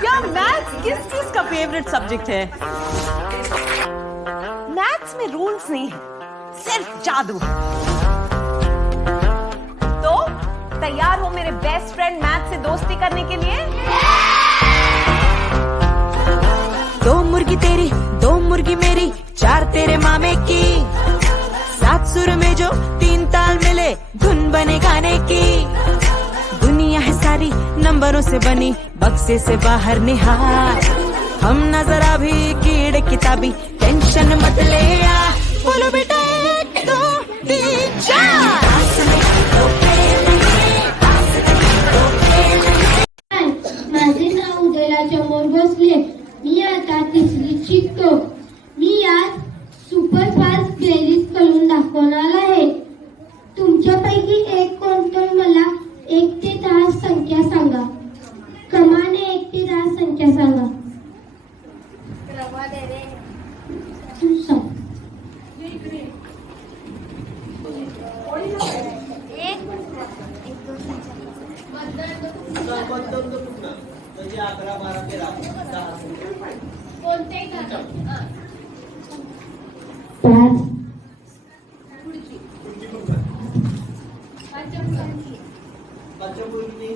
क्या मैथ्स किस चीज़ का फेवरेट सब्जेक्ट है? मैथ्स में रूल्स नहीं है, सिर्फ़ जादू। तो तैयार हो मेरे बेस्ट फ्रेंड मैथ से दोस्ती करने के लिए? दो मुर्गी तेरी, दो मुर्गी मेरी, चार तेरे मामे की। सात सुर में जो तीन ताल मिले, धुन बने गाने की। नंबरों से बनी, बक्से से बाहर निहार। हम नज़र अभी कीड़े किताबी टेंशन मत ले बोलो बेटा भोसले मी आता तिसरीत म्हणजे अकरा बारा तेरा दहा पाच. कुठली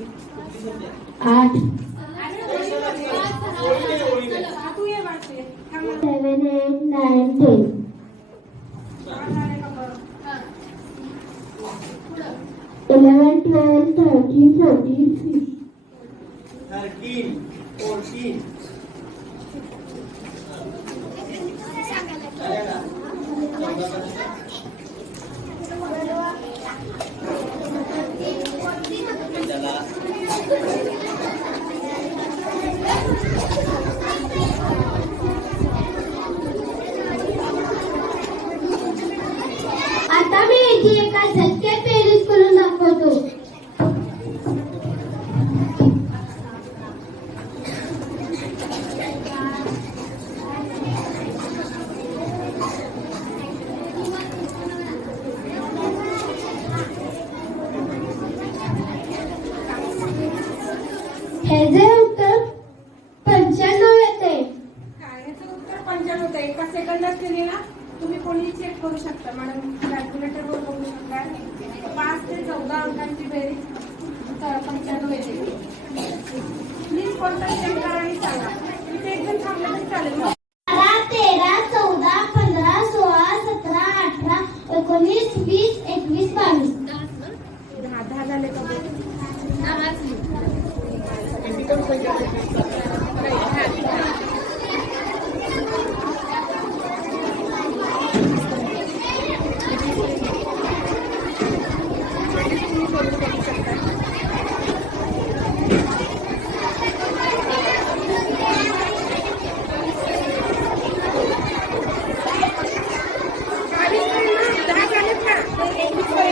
संख्या आठ. Seven eight nine ten. Eleven twelve thirteen fourteen fifteen. Thirteen fourteen आता मी काय एका होतं एका सेकंदात केले ना तुम्ही कोणी चेक करू शकता. मॅडम कॅल्क्युलेटरवर बघू शकता. पाच ते चौदा अंकांची बेरीज पंच्याण्णव येते. प्लीज कोणता चेक करा आणि सांगा. एकदम थांबलं तरी चालेल बारा तेरा चौदा पंधरा सोळा सतरा अठरा एकोणीस वीस एकवीस बावीस. दहा दहा झाले का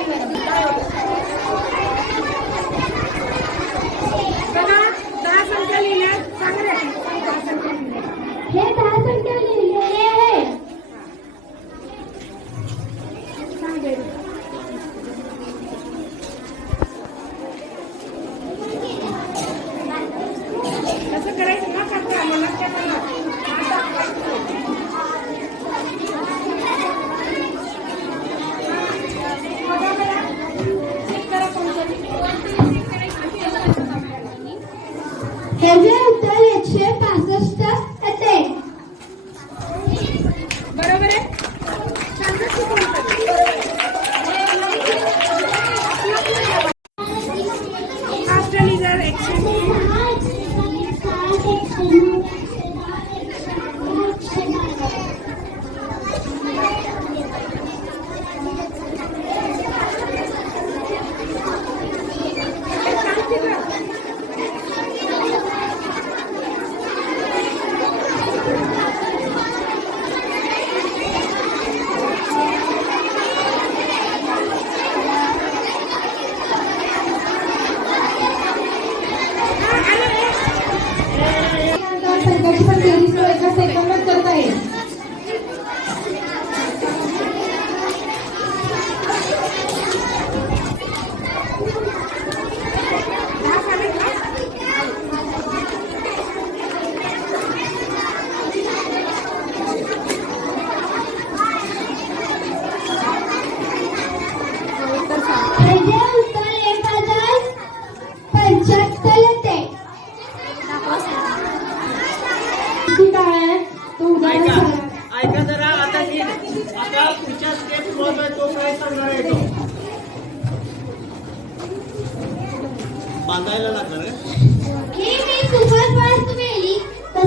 Gracias.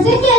pensé que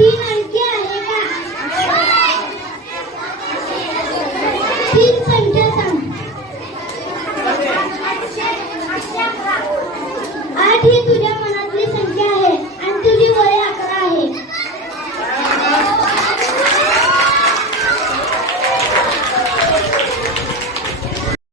Christina.